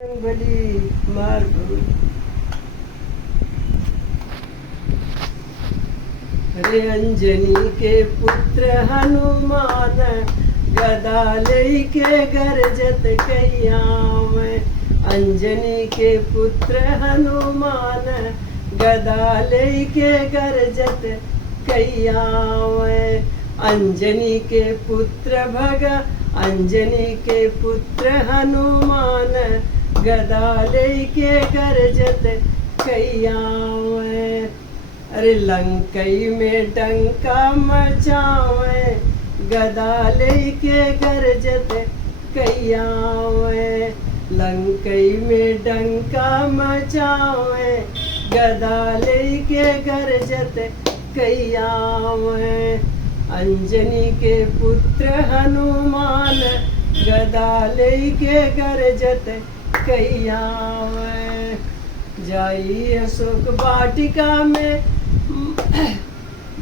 बली मार्ग रे अंजनी के पुत्र हनुमान गदा लेके गरजत कैयाव। अंजनी के पुत्र हनुमान गदा लेके गरजत कैयाव। अंजनी के पुत्र अंजनी के पुत्र हनुमान गदा लेके गरजत कैयाव। अरे लंकई में डंका मचावे गदा लेके गरजत कैयाव। लंकई में डंका मचावे गदा लेके गरजत कैयाव। अंजनी के पुत्र हनुमान गदा लेके गरजत कैयाव। जाई अशोक वाटिका में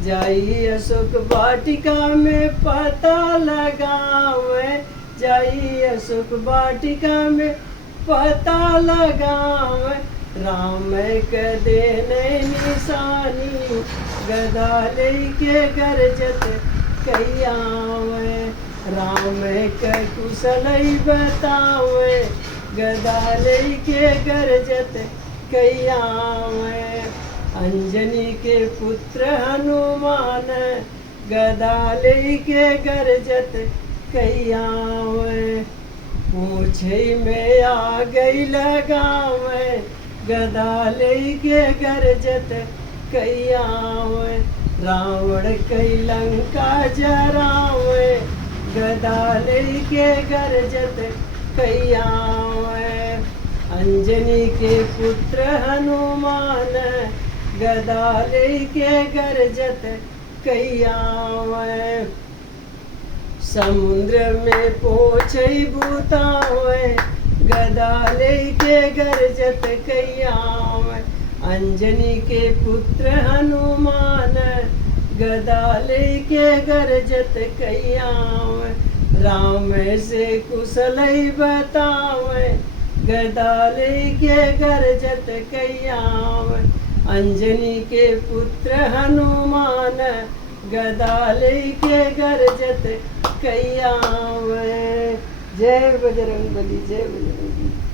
जाई अशोक वाटिका में पता लगावे। जाई अशोक वाटिका में पता लगावे। राम के देने निशानी गदा लेके गरजत कैयाव। राम के कुशलई बतावे गदा लेके गरजत कैयाव। अंजनी के पुत्र हनुमान गदा लेके गरजत कैयाव। पूछे में आ गई लगावे गदा लेके गरजत कैयाव। रावण कई लंका जरावे गदा लेके गरजत कैयाव। अंजनी के पुत्र हनुमान गदा लेके गरजत कैयाव। समुद्र में पोछे बुतावे गदा लेके गरजत कैयाव। अंजनी के पुत्र हनुमान गदा लेके गरजत कैयाव। राम से कुशलई बतावे गदा लेके गरजत कैयाव। अंजनी के पुत्र हनुमान गदा लेके गरजत कैयाव। जय बजरंगबली जय बजरंगबली।